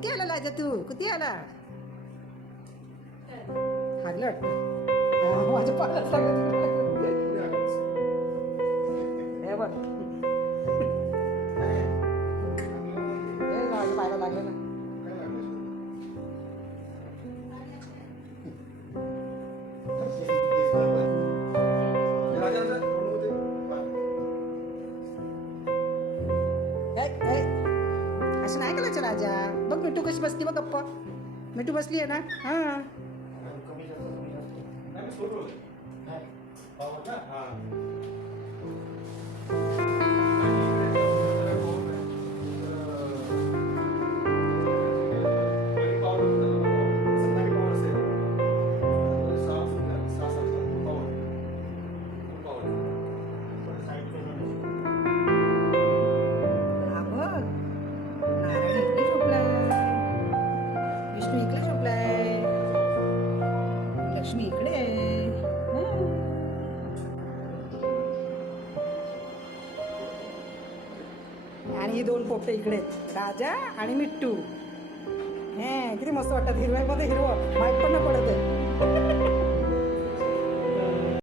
किती आला राजा तू किती आला हारलं वाटतं माझ्या पाण्यात हे बघ माझ्या पायाला लागलं ना असं नाही करायचं राजा बघ मिठू कशी बसली बघ गप्पा मिठू बसली आहे ना हा विष्णू इकडे झोपलाय लक्ष्मी इकडे आहे आणि ही दोन पोपटे इकडे आहेत राजा आणि मिट्टू हे किती मस्त वाटतात हिरव्यामध्ये हिरवं माहीत पण नाही पडत आहे